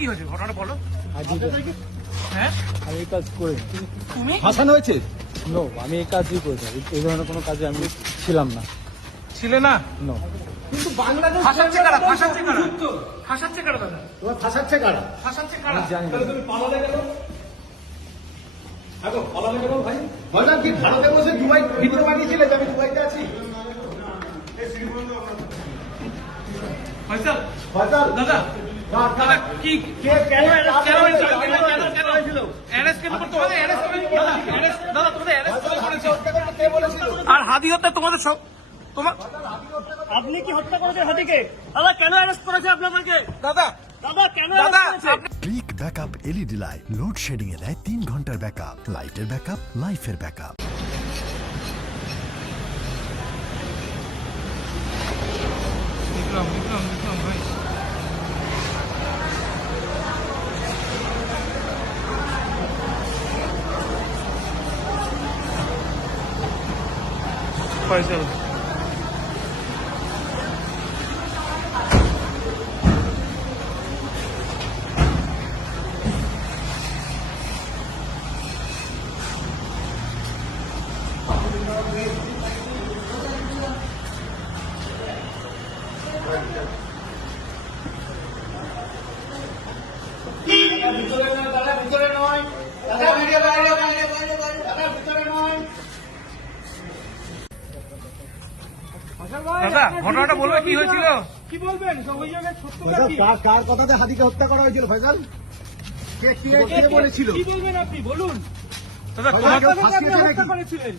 কি হয়েছে ঘটনাটা বলো। হ্যাঁ আমি এই কাজ করি তুমি ফাঁসানো হয়েছে? নো, আমি এই কাজই করি না। এই ধরনের কোনো কাজে আমি ছিলাম না। ছিলে না? নো, কিন্তু বাংলাদেশ ফাঁসাচ্ছে কারা? ফাঁসাচ্ছে কারা? ফাঁসাচ্ছে কারা দাদা? তোমার ফাঁসাচ্ছে কারা? ফাঁসাচ্ছে কারা? আমি জানি না। তুমি পালালে কেন? দেখো পালালে কেন ভাই? ভাইজান কি ভারতে বসে দুবাই ভিডিও বানিয়েছিলে যে আমি দুবাইতে আছি? ফয়সাল ভাইজান দাদা দাদা কি কে কেন কেন হয়েছিল? কেন অ্যারেস্ট কেন করতে হবে? অ্যারেস্ট করে দাদা অ্যারেস্ট দাদা তোমাদের অ্যারেস্ট করে করেছে। কে বলেছিল? আর হাদি হত্যা তোমাদের সব তোমার আপনি কি হত্যা করেছেন হাতিকে? দাদা কেন অ্যারেস্ট করেছে আপনাদেরকে? দাদা দাদা কেন দাদা অ্যারেস্ট করেছে? আপনি click backup LED light loadshedding এ দেয় 3 ঘন্টার ব্যাকআপ। লাইটের ব্যাকআপ, লাইফের ব্যাকআপ। বিক্রম বিক্রম বিক্রম ভাই ফয়সাল ভিতরে নয় দাদা, ভিতরে নয় দাদা, ভিডিও বাইরে বাইরে বাইরে বাইরে দাদা, ভিতরে নয়। দাদা ঘটনাটা বলবে কি হয়েছিল? কি বলবেন অভিযোগের সত্যতা ভাইজান, কি? কার কথাতে হাদিকে হত্যা করা হয়েছিল ভাইজান? কে বলেছিল? কি বলবেন আপনি বলুন? দাদা তোমাকে তোমাকে ফাঁসিয়েছে হত্যা নাকি? করেছিলেন?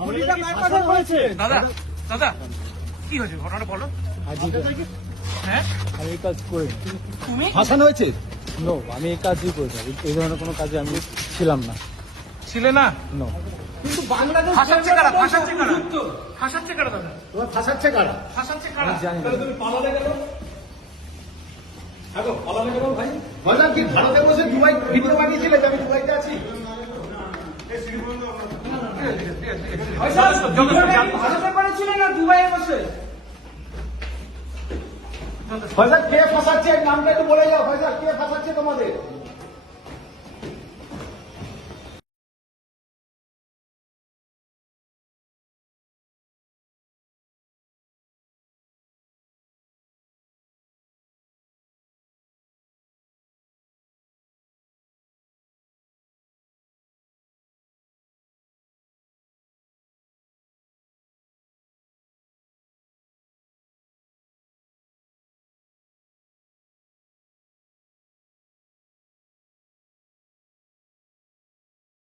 আমাদের গুলিটা কি কার ফাঁসানো কাছে হয়েছে? দাদা দাদা কি হয়েছে ঘটনাটা বলো। হ্যাঁ আমি এই কাজ করি তুমি ফাঁসানো হয়েছে? নো, আমি এই কাজই করি না। এই ধরনের কোনো কাজে আমি ছিলাম না। ছিলে না? নো, কিন্তু বাংলাদেশ ফাঁসাচ্ছে কারা? ফাঁসাচ্ছে কারা? ফাঁসাচ্ছে কারা দাদা? তোমার ফাঁসাচ্ছে কারা? ফাঁসাচ্ছে কারা? আমি জানি না। তুমি পালালে কেন? দেখো পালালে কেন ভাই? ভাইজান কি ভারতে বসে দুবাই ভিডিও বানিয়েছিলে যে আমি দুবাইতে আছি? ভারতে করেছিলেন না দুবাইয়ে বসে? ভাইজান কে ফাঁসাচ্ছে? নামটা একটু বলে যাও ভাইজান, কে ফাঁসাচ্ছে তোমাদের?